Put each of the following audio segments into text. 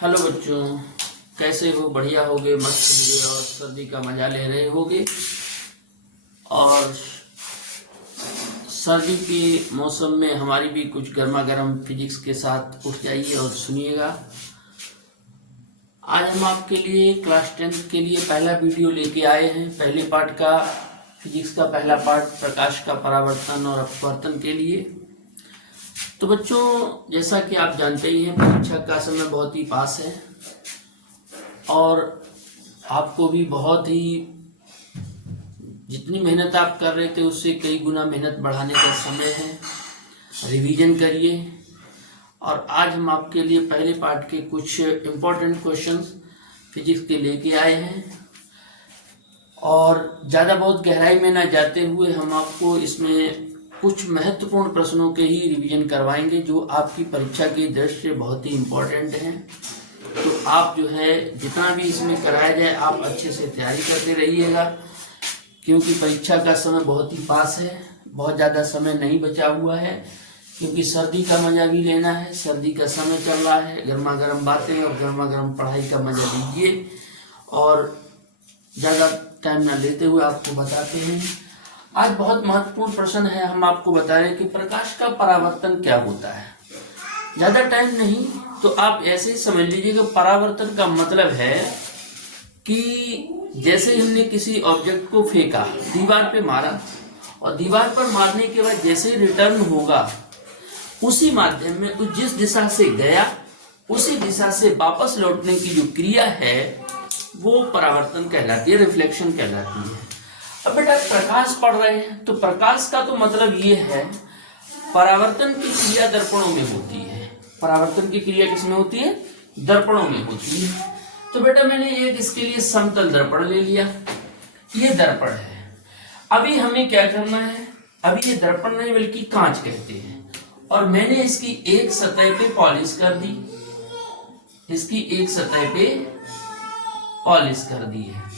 Hello बच्चों, कैसे हो? बढ़िया होगे, मस्त होगे और सर्दी का मजा ले रहे होगे। और सर्दी के मौसम में हमारी भी कुछ गर्मा गर्म फिजिक्स के साथ उठ जाइए और सुनिएगा। आज हम आपके लिए क्लास 10th के लिए पहला वीडियो लेके आए हैं। पहले पार्ट का फिजिक्स का पहला पार्ट प्रकाश का परावर्तन और अपवर्तन के लिए। तो बच्चों, जैसा कि आप जानते ही हैं, परीक्षा का समय बहुत ही पास है और आपको भी बहुत ही जितनी मेहनत आप कर रहे थे उससे कई गुना मेहनत बढ़ाने का समय है। रिवीजन करिए। और आज हम आपके लिए पहले पार्ट के कुछ इम्पोर्टेंट क्वेश्चंस फिजिक्स के लेके आए हैं और ज़्यादा बहुत गहराई में ना जाते हुए हम आपको इसमें कुछ महत्वपूर्ण प्रश्नों के ही रिवीजन करवाएंगे जो आपकी परीक्षा की दृष्टि से बहुत ही इम्पोर्टेंट हैं। तो आप जो है जितना भी इसमें कराया जाए आप अच्छे से तैयारी करते रहिएगा, क्योंकि परीक्षा का समय बहुत ही पास है। बहुत ज़्यादा समय नहीं बचा हुआ है, क्योंकि सर्दी का मजा भी लेना है। सर्दी का समय चल रहा है, गर्मा गर्म बातें और गर्मा गर्म पढ़ाई का मजा लीजिए। और ज़्यादा टाइम ना लेते हुए आपको बताते हैं, आज बहुत महत्वपूर्ण प्रश्न है। हम आपको बता रहे हैं कि प्रकाश का परावर्तन क्या होता है। ज़्यादा टाइम नहीं, तो आप ऐसे ही समझ लीजिए कि परावर्तन का मतलब है कि जैसे हमने किसी ऑब्जेक्ट को फेंका, दीवार पे मारा और दीवार पर मारने के बाद जैसे रिटर्न होगा उसी माध्यम में जिस दिशा से गया उसी दिशा से वापस लौटने की जो क्रिया है वो परावर्तन कहलाती है, रिफ्लेक्शन कहलाती है। अब बेटा प्रकाश पढ़ रहे हैं तो प्रकाश का तो मतलब ये है परावर्तन की क्रिया दर्पणों में होती है। परावर्तन की क्रिया किसमें होती है? दर्पणों में होती है। तो बेटा मैंने एक इसके लिए समतल दर्पण ले लिया, ये दर्पण है। अभी हमें क्या करना है? अभी ये दर्पण नहीं बल्कि कांच कहते हैं, और मैंने इसकी एक सतह पे पॉलिश कर दी, इसकी एक सतह पे पॉलिश कर दी है।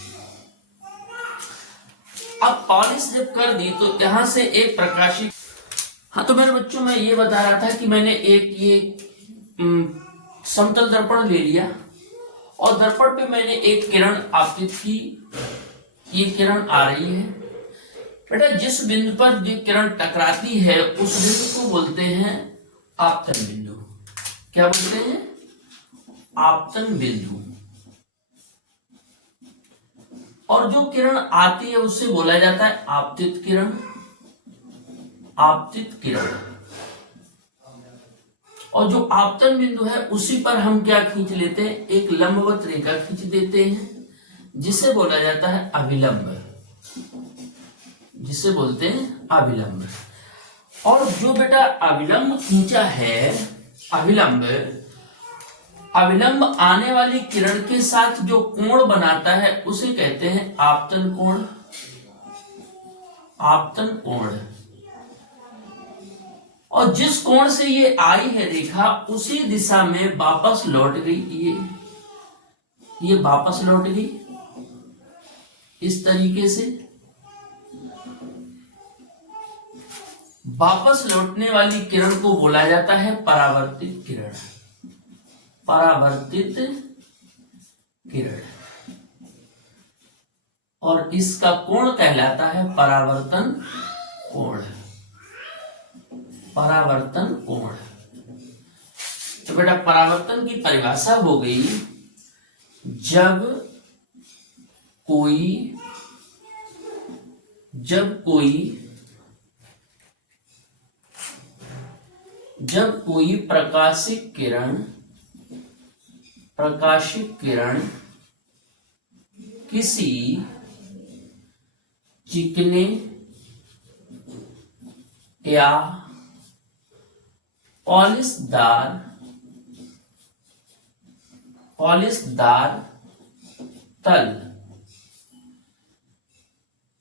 अब पॉलिश जब कर दी तो यहां से एक प्रकाशित, हाँ तो मेरे बच्चों मैं ये बता रहा था कि मैंने एक ये समतल दर्पण ले लिया और दर्पण पे मैंने एक किरण आपतित की। ये किरण आ रही है बेटा, जिस बिंदु पर ये किरण टकराती है उस बिंदु को बोलते हैं आपतन बिंदु। क्या बोलते हैं? आपतन बिंदु। और जो किरण आती है उससे बोला जाता है आपतित किरण। आपतित किरण। और जो आपतन बिंदु है उसी पर हम क्या खींच लेते हैं? एक लंबवत रेखा खींच देते हैं, जिसे बोला जाता है अभिलंब, जिसे बोलते हैं अभिलंब। और जो बेटा अभिलंब खींचा है, अभिलंब आने वाली किरण के साथ जो कोण बनाता है उसे कहते हैं आपतन कोण। आपतन कोण। और जिस कोण से ये आई है रेखा उसी दिशा में वापस लौट गई। ये वापस लौट गई इस तरीके से। वापस लौटने वाली किरण को बोला जाता है परावर्तित किरण। परावर्तित किरण। और इसका कोण कहलाता है परावर्तन कोण। परावर्तन कोण। तो बेटा परावर्तन की परिभाषा हो गई, जब कोई प्रकाशित किरण किसी चिकने या पॉलिशदार तल,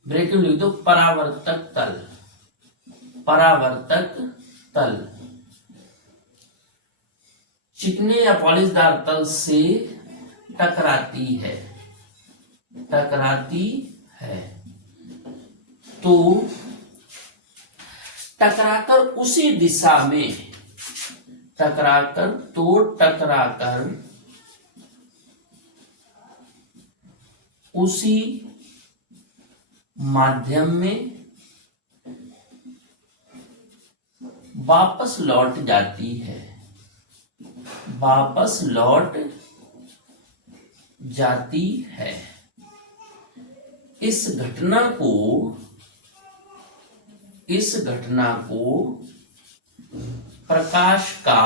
ब्रैकेट लिख दो, परावर्तक तल, चिकने या पॉलिशदार तल से टकराती है तो टकराकर उसी दिशा में टकराकर उसी माध्यम में वापस लौट जाती है, वापस लौट जाती है। इस घटना को प्रकाश का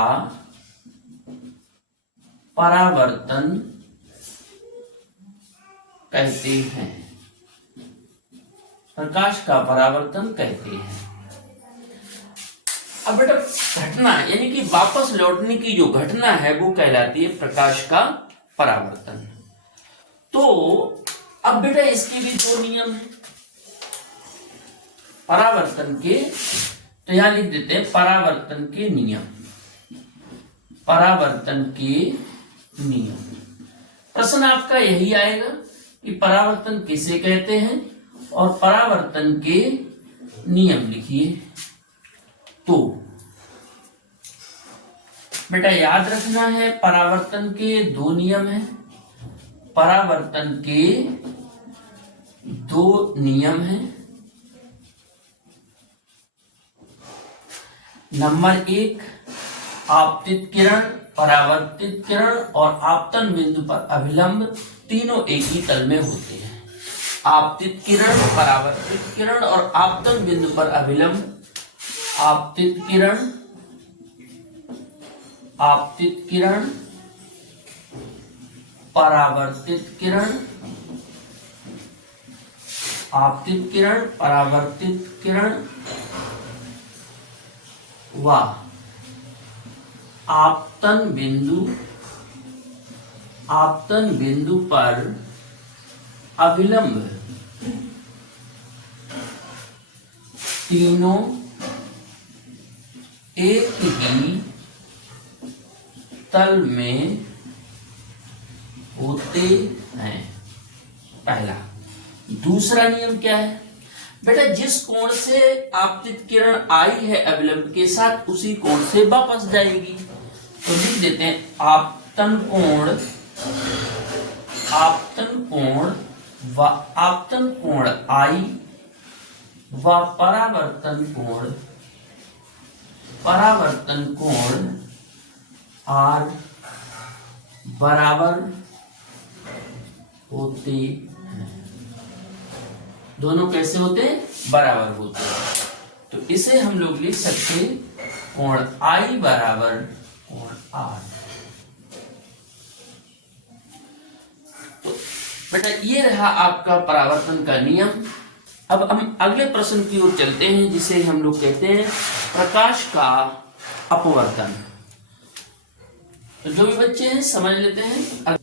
परावर्तन कहते हैं, प्रकाश का परावर्तन कहते हैं। अब बेटा घटना यानी कि वापस लौटने की जो घटना है वो कहलाती है प्रकाश का परावर्तन। तो अब बेटा इसके भी दो नियम हैं परावर्तन के, तो यहां लिख देते हैं परावर्तन के नियम, परावर्तन के नियम। प्रश्न आपका यही आएगा कि परावर्तन किसे कहते हैं और परावर्तन के नियम लिखिए। तो बेटा याद रखना है परावर्तन के दो नियम हैं, परावर्तन के दो नियम हैं। नंबर 1, आपतित किरण, परावर्तित किरण और आपतन बिंदु पर अभिलंब तीनों एक ही तल में होते हैं। आपतित किरण, परावर्तित किरण और आपतन बिंदु पर अभिलंब। आपतित किरण, आपतित किरण, परावर्तित किरण, आपतित किरण, परावर्तित किरण व आपतन बिंदु पर अभिलंब तीनों एक ही तल में होते हैं। पहला। दूसरा नियम क्या है बेटा, जिस कोण से आपतित किरण आई है अभिलंब के साथ उसी कोण से वापस जाएगी। तो लिख देते हैं आपतन कोण, आपतन कोण व आपतन कोण आई व परावर्तन कोण, परावर्तन कोण आर बराबर होते हैं। दोनों कैसे होते हैं? बराबर होते हैं। तो इसे हम लोग लिख सकते कोण आई बराबर कोण आर। तो बेटा ये रहा आपका परावर्तन का नियम। अब हम अगले प्रश्न की ओर चलते हैं जिसे हम लोग कहते हैं प्रकाश का अपवर्तन। तो जो भी बच्चे हैं समझ लेते हैं।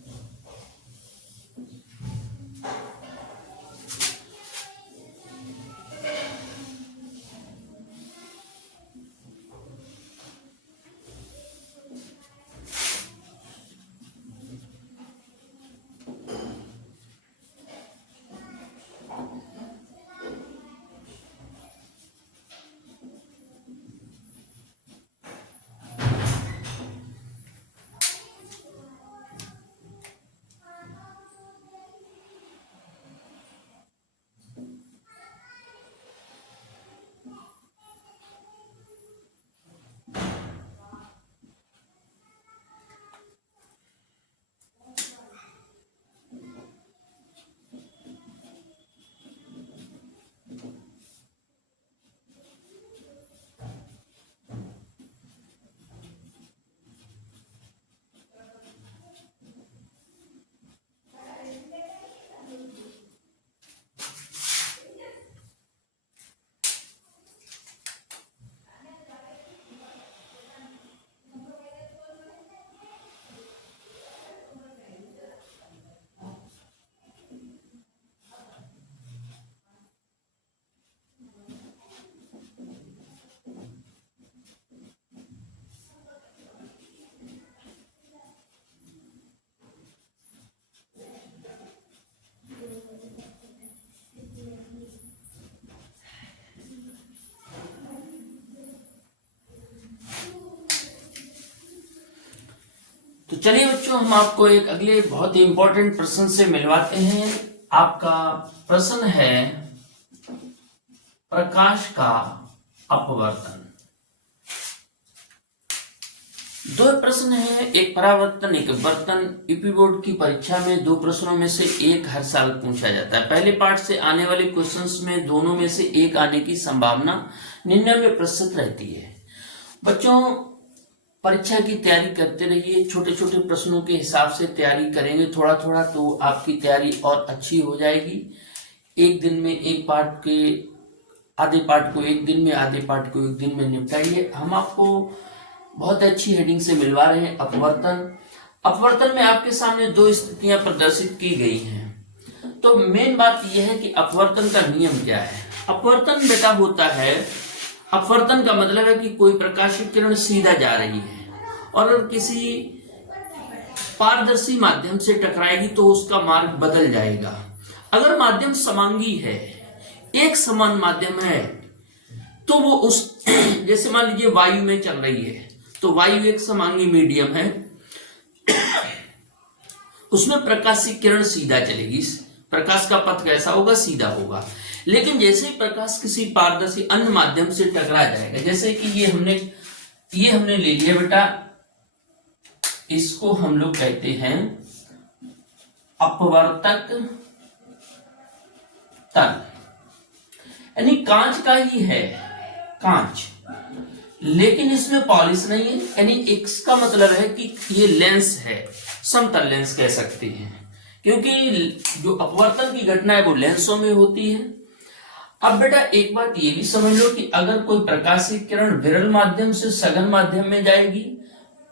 तो चलिए बच्चों हम आपको एक अगले बहुत ही इंपॉर्टेंट प्रश्न से मिलवाते हैं। आपका प्रश्न है प्रकाश का अपवर्तन। दो प्रश्न है, एक परावर्तन एक अपवर्तन। यूपी बोर्ड की परीक्षा में दो प्रश्नों में से एक हर साल पूछा जाता है। पहले पार्ट से आने वाले क्वेश्चंस में दोनों में से एक आने की संभावना 99% रहती है। बच्चों, परीक्षा की तैयारी करते रहिए, छोटे छोटे प्रश्नों के हिसाब से तैयारी करेंगे थोड़ा थोड़ा तो आपकी तैयारी और अच्छी हो जाएगी। एक दिन में एक पार्ट के आधे पार्ट को एक दिन में, आधे पार्ट को एक दिन में निपटाइए। हम आपको बहुत अच्छी हेडिंग से मिलवा रहे हैं अपवर्तन। अपवर्तन में आपके सामने दो स्थितियां प्रदर्शित की गई हैं। तो मेन बात यह है कि अपवर्तन का नियम क्या है। अपवर्तन बेटा होता है, अपवर्तन का मतलब है कि कोई प्रकाशित किरण सीधा जा रही है और अगर किसी पारदर्शी माध्यम से टकराएगी तो उसका मार्ग बदल जाएगा। अगर माध्यम समांगी है, एक समान माध्यम है, तो वो उस जैसे मान लीजिए वायु में चल रही है तो वायु एक समांगी मीडियम है, उसमें प्रकाश की किरण सीधा चलेगी, प्रकाश का पथ कैसा होगा, सीधा होगा। लेकिन जैसे ही प्रकाश किसी पारदर्शी अन्य माध्यम से टकरा जाएगा, जैसे कि ये हमने ले लिया बेटा, इसको हम लोग कहते हैं अपवर्तक तल, यानी कांच का ही है, कांच, लेकिन इसमें पॉलिश नहीं है, यानी इसका मतलब है कि ये लेंस है, समतल लेंस कह सकते हैं, क्योंकि जो अपवर्तन की घटना है वो लेंसों में होती है। अब बेटा एक बात ये भी समझ लो कि अगर कोई प्रकाशीय किरण विरल माध्यम से सघन माध्यम में जाएगी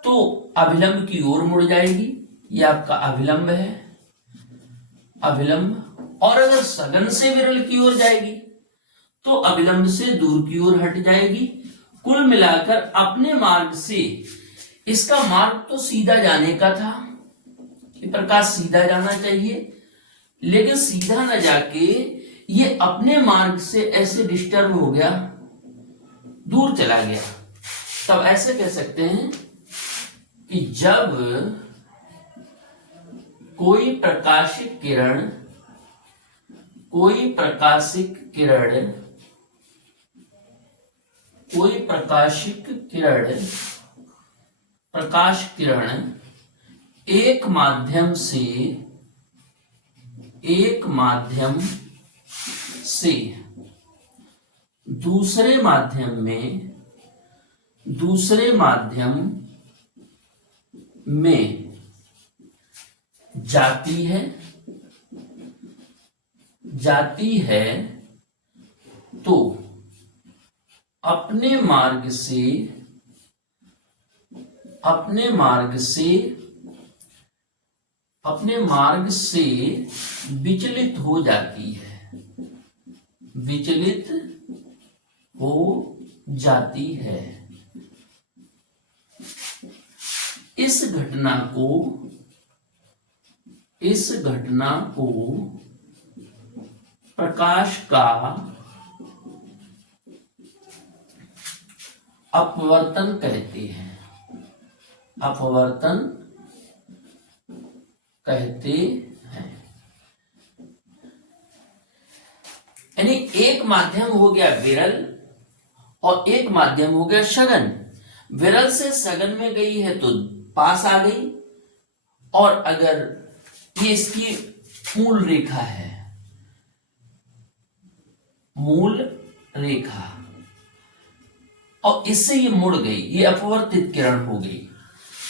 तो अभिलंब की ओर मुड़ जाएगी, ये आपका अभिलंब है, अभिलंब। और अगर सघन से विरल की ओर जाएगी तो अभिलंब से दूर की ओर हट जाएगी। कुल मिलाकर अपने मार्ग से, इसका मार्ग तो सीधा जाने का था, प्रकाश सीधा जाना चाहिए, लेकिन सीधा न जाके ये अपने मार्ग से ऐसे डिस्टर्ब हो गया, दूर चला गया। तब ऐसे कह सकते हैं कि जब कोई प्रकाशिक किरण प्रकाश किरण एक माध्यम से दूसरे माध्यम में जाती है तो अपने मार्ग से विचलित हो जाती है। इस घटना को प्रकाश का अपवर्तन कहते हैं। यानी एक माध्यम हो गया विरल और एक माध्यम हो गया सघन। विरल से सघन में गई है तो पास आ गई, और अगर ये इसकी मूल रेखा है, और इससे ये मुड़ गई, ये अपवर्तित किरण हो गई,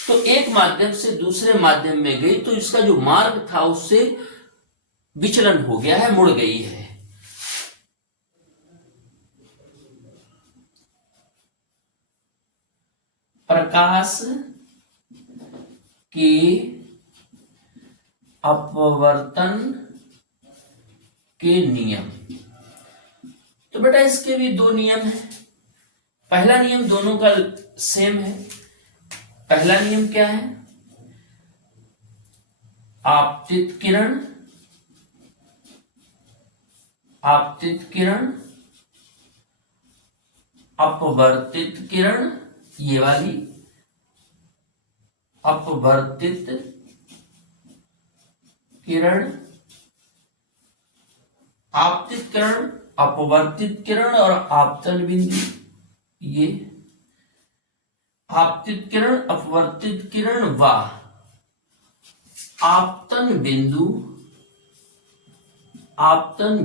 तो एक माध्यम से दूसरे माध्यम में गई तो इसका जो मार्ग था उससे विचलन हो गया है, मुड़ गई है। प्रकाश के अपवर्तन के नियम। तो बेटा इसके भी दो नियम हैं। पहला नियम दोनों का सेम है। पहला नियम क्या है? आपतित किरण अपवर्तित किरण, ये वाली अपवर्तित किरण आपतित किरण, अपवर्तित किरण और आपतन बिंदु। ये आपतित किरण, अपवर्तित किरण व आपतन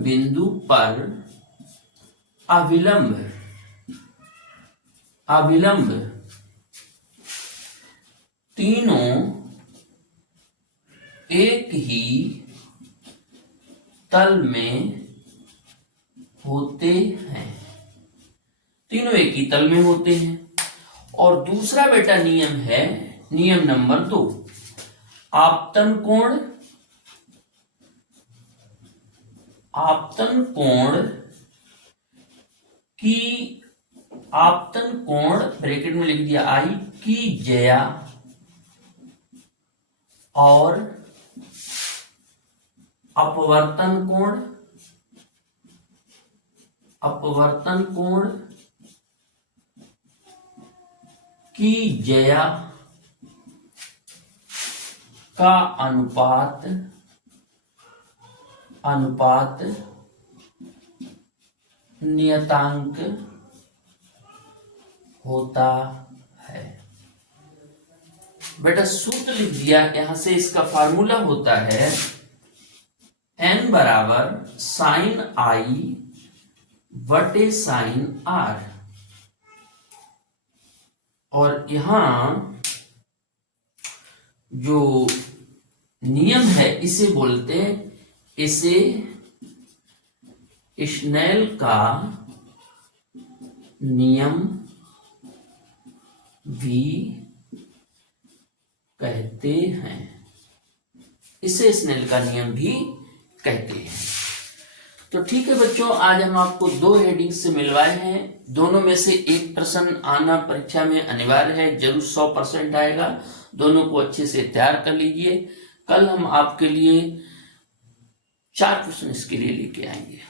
बिंदु पर अविलंब तीनों एक ही तल में होते हैं। तीनों एक ही तल में होते हैं। और दूसरा बेटा नियम है, नियम नंबर 2, आपतन कोण ब्रैकेट में लिख दिया आई की ज्या और अपवर्तन कोण की ज्या का अनुपात नियतांक होता है। बेटा सूत्र लिख दिया, यहां से इसका फार्मूला होता है n बराबर साइन आई बटे साइन आर। और यहां जो नियम है इसे बोलते हैं, इसे स्नेल का नियम भी कहते हैं। इसे स्नेल का नियम भी कहते हैं। तो ठीक है बच्चों, आज हम आपको 2 हेडिंग से मिलवाए हैं। दोनों में से एक प्रश्न आना परीक्षा में अनिवार्य है, जरूर 100% आएगा। दोनों को अच्छे से तैयार कर लीजिए। कल हम आपके लिए 4 प्रश्न इसके लिए लेके आएंगे।